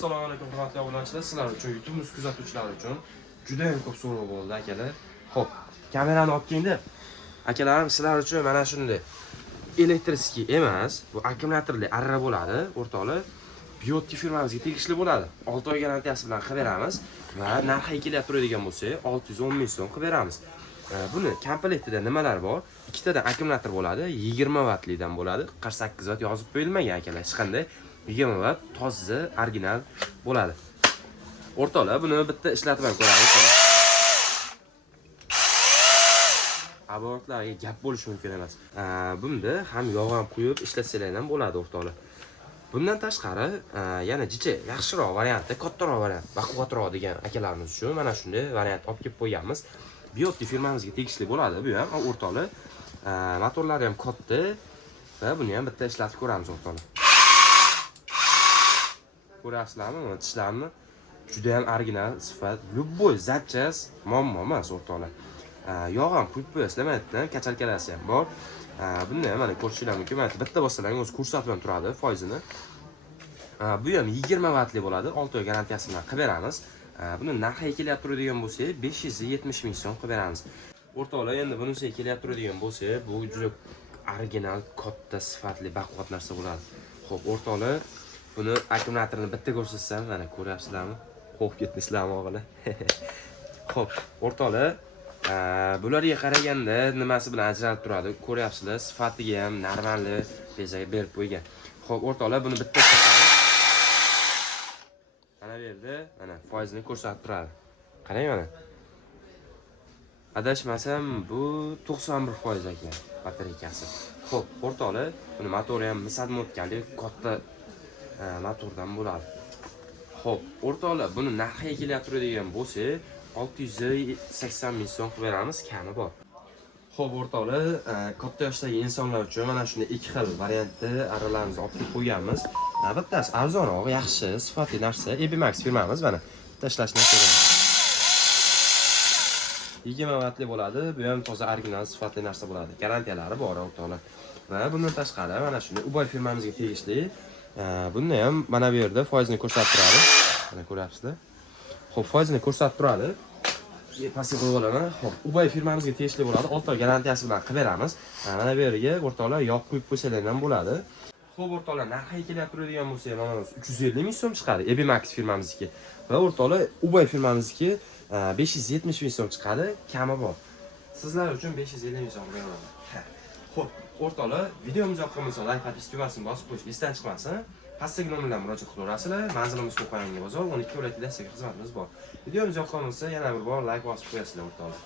Assalomu alaykum hurmatli obunachilar, sizlar uchun YouTube kuzatuvchilar uchun juda ham ko'p so'rov bo'ldi akalar. Xo'p, kamerani olib keldi. Akalarim, sizlar uchun mana shunday elektriskiy emas, bu akkumulyatorli arra bo'ladi, o'rtoqlar. Biyotki firmamizga tegishli bo'ladi. 6 oy garantiyasi bilan qilib beramiz va narxi kelib turadigan bo'lsa 610 ming so'm qilib beramiz. Buni komplektida nimalar bor? Ikkitadan akkumulyator bo'ladi, 20 vattlidan bo'ladi. 48 vatt yozib qo'yilmagan akalar, hech qanday 20 vatt toza, original bo'ladi. O'rtoqlar, buni bitta ishlatib ham ko'ramiz. Abortlarga gap bo'lishi mumkin emas. Bunda ham yog' ham quyib ishlatsanglar ham bo'ladi, o'rtoqlar. Bundan tashqari, yana jicha yaxshiroq variantda, kattaroq variant, baquvvatroq degan akalarimiz uchun mana shunday variant olib kelib qo'yganmiz. Biyotki firmamizga tegishli bo'ladi bu ham, o'rtoqlar. Motorlari ham katta va buni ham bitta ishlatib ko'ramiz, o'rtoqlar. Ko'rasizlarmi, tishlarni juda ham original sifat, любой zatchas muammo emas, o'rtoqlar. Yog' ham quyib qo'yasizlar, mana kachalkalasi ham bor. Bunda mana ko'rishingiz mumkin. Mana bitta bossalarning o'zi ko'rsatib turadi foizini. Bu ham 20 vattli bo'ladi, 6 oy garantiyasi bilan qilib beramiz. Buni narxi kelib turadigan bo'lsa 570 ming so'm qilib beramiz. O'rtoqlar, endi bunisiga kelib turadigan bo'lsa, bu juda original, katta, sifatli, baquvvat narsa bo'ladi. Xo'p, o'rtoqlar, buni akkumulyatorni bitta ko'rsatsam, mana ko'ryapsizlarmi? Xo'p, ketdingizlarmi o'g'illar? Xo'p, o'rtoqlar, bularga qaraganda nimasi bilan ajralib turadi? Ko'ryapsizlar, sifatiga ham normalni bezaga berib qo'ygan. Xo'p, o'rtoqlar, buni bitta ko'rsatamiz. Mana bu yerda mana foizini ko'rsatib turadi. Qarang mana. Adashmasam, bu 91% ekan batareykasi. Xo'p, o'rtoqlar, buni motori ham misadmotgalik katta motordan bo'ladi. Xo'p, o'rtoqlar, buni narxiga kelib turadigan bo'lsa 680 ming so'm qilib beramiz, kami bor. Xo'p, o'rtoqlar, katta yoshdagi insonlar uchun mana shunday ikki xil variantda arralarimizni olib kelib qo'yganmiz. Bittasi arzonroq, yaxshi, sifatli narsa, EBMAX firmamiz mana. Tashlashni ko'ramiz. 20 vattli bo'ladi, bu ham toza original sifatli narsa bo'ladi. Garantiyalari bor, o'rtoqlar. Va bundan tashqari mana shunday Ubay firmamizga tegishli. Bunda ham mana bu yerda foizini ko'rsatib turadi. Mana ko'ryapsizlar. Xo'p, foizini ko'rsatib turadi. Pastga qo'yib olaman. Xo'p, Ubay firmamizga tegishli bo'ladi. 6 oy garantiyasi bilan qilib beramiz. Mana bu yerga o'rtoqlar yog' quyib qo'ysalar ham bo'ladi. Xo'p, o'rtoqlar, narxi kelib turadigan bo'lsa, mana 350 ming so'm chiqadi EBMAX firmamizniki. Va o'rtoqlar, Ubay firmamizniki 570 ming so'm chiqadi, kami bor. Sizlar uchun 550 ming so'm beraman. Xo'p, o'rtoqlar, videomiz yoqqan bo'lsa, like va tugmasini bosib qo'yish esdan chiqmasin. Pastdagi nomerlarga murojaat qilaverasizlar. Manzilimiz Qo'qonga bozor, 12 viloyatida xizmatimiz bor. Videomiz yoqqan bo'lsa, yana bir bor like bosib qo'yasizlar, o'rtoqlar.